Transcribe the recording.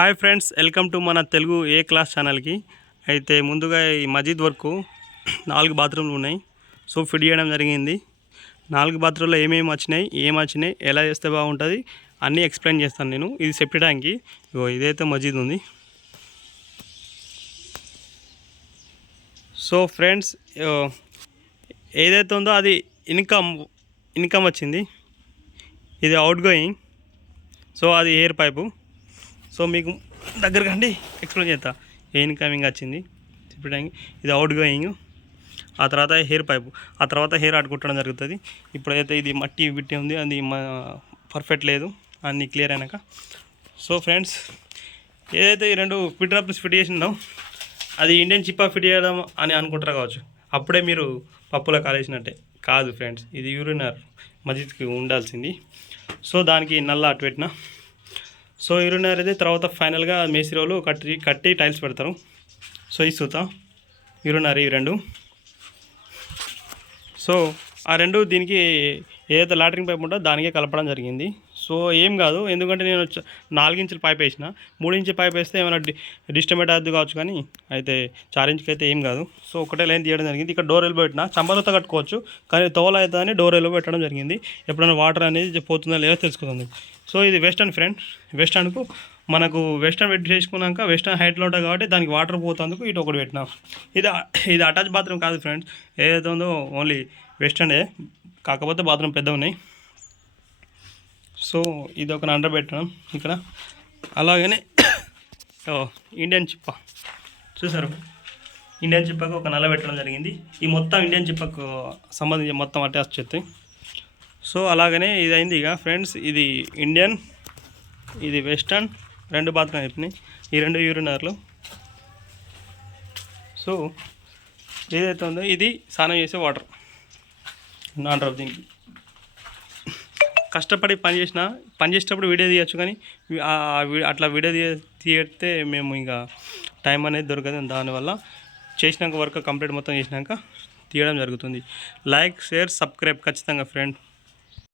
Hi friends, welcome to మన తెలుగు ఏ class ఛానల్కి. అయితే ముందుగా ఈ మజీద్ వరకు 4 బాత్రూమ్లు ఉన్నాయి. సో ఫిట్ చేయడం జరిగింది. 4 బాత్రూంలో ఏమొచ్చినాయి, ఎలా చేస్తే బాగుంటుంది అన్నీ ఎక్స్ప్లెయిన్ చేస్తాను నేను. ఇది సెప్టీ ట్యాంక్కి. ఇదైతే మజీద్ ఉంది. సో ఫ్రెండ్స్, ఏదైతే ఉందో అది ఇన్కమ్ వచ్చింది. ఇది అవుట్ గోయింగ్. సో అది ఎయిర్ పైపు. సో మీకు దగ్గరగా అండి ఎక్స్ప్లెయిన్ చేస్తా. ఏ ఇన్కమింగ్ వచ్చింది చెప్పడానికి, ఇది అవుట్ గోయింగ్. ఆ తర్వాత హెయిర్ పైపు, ఆ తర్వాత హెయిర్ ఆడుకుంటడం జరుగుతుంది. ఇప్పుడైతే ఇది మట్టి బిట్టి ఉంది, అది పర్ఫెక్ట్ లేదు, అన్నీ క్లియర్ అయినాక. సో ఫ్రెండ్స్, ఏదైతే ఈ 2 ఫిట్ డ్రాప్స్ ఫిట్ చేసిందో అది ఇండియన్ చిప్పా ఫిట్ చేయడం అని అనుకుంటారు కావచ్చు. అప్పుడే మీరు పప్పులో కాలేసినట్టే. కాదు ఫ్రెండ్స్, ఇది యూరినర్ మజిద్కి ఉండాల్సింది. సో దానికి నల్ల అటు పెట్టిన. సో యూరినర్ అయితే తర్వాత ఫైనల్గా మేస్త్రి వాళ్ళు కట్టి టైల్స్ పెడతారు. సో ఈ సూత యూరినరీ 2. సో ఆ 2 దీనికి ఏదైతే లాటరింగ్ పైప్ ఉంటుందో దానికే కలపడం జరిగింది. సో ఏం కాదు, ఎందుకంటే నేను 4 ఇంచుల పైప్ వేసిన. 3 ఇంచుల పైప్ వేస్తే ఏమైనా డిస్టర్బెంట్ అవుతుంది కావచ్చు, కానీ అయితే 4 ఇంచుకి అయితే ఏం కాదు. సో ఒకటే లైన్ తీయడం జరిగింది. ఇక్కడ డోర్ ఎల్బో పెట్టిన, చంబలతో కట్టుకోవచ్చు, కానీ తోల అవుతుందని డోర్ ఎల్బో పెట్టడం జరిగింది. ఎప్పుడైనా వాటర్ అనేది పోతుందో లేదో తెలుసుకుంటుంది. సో ఇది వెస్టర్న్ ఫ్రెండ్. వెస్టర్న్కు మనకు వెస్టర్న్ పెట్టి చేసుకున్నాక వెస్టర్న్ హైట్లో ఉంటుంది కాబట్టి దానికి వాటర్ పోతందుకు ఇటు ఒకటి పెట్టినా. ఇది అటాచ్ బాత్రూమ్ కాదు ఫ్రెండ్స్. ఏదైతే ఉందో ఓన్లీ వెస్టర్నే, కాకపోతే బాత్రూమ్ పెద్ద ఉన్నాయి. సో ఇది ఒక అండర్ పెట్టడం ఇక్కడ. అలాగనే ఇండియన్ చిప్ప చూసారు, ఇండియన్ చిప్పకు ఒక నల్ల పెట్టడం జరిగింది. ఈ మొత్తం ఇండియన్ చిప్పకు సంబంధించి మొత్తం అటాచ్ చేస్తాయి. సో అలాగనే ఇది అయింది. ఇక ఫ్రెండ్స్, ఇది ఇండియన్, ఇది వెస్టర్న్, 2 బాత్రూమ్ చెప్పినాయి, ఈ 2 యూరినర్లు. సో ఏదైతే ఉందో ఇది స్నానం చేసే వాటర్ నాన్ డ్రాప్. దీనికి కష్టపడి పని చేసేటప్పుడు వీడియో తీయచ్చు, కానీ అట్లా వీడియో తీస్తే మేము ఇంకా టైం అనేది దొరకదు. దానివల్ల చేసినాక వర్క్ కంప్లీట్ మొత్తం చేసినాక తీయడం జరుగుతుంది. లైక్, షేర్, సబ్స్క్రైబ్ ఖచ్చితంగా ఫ్రెండ్.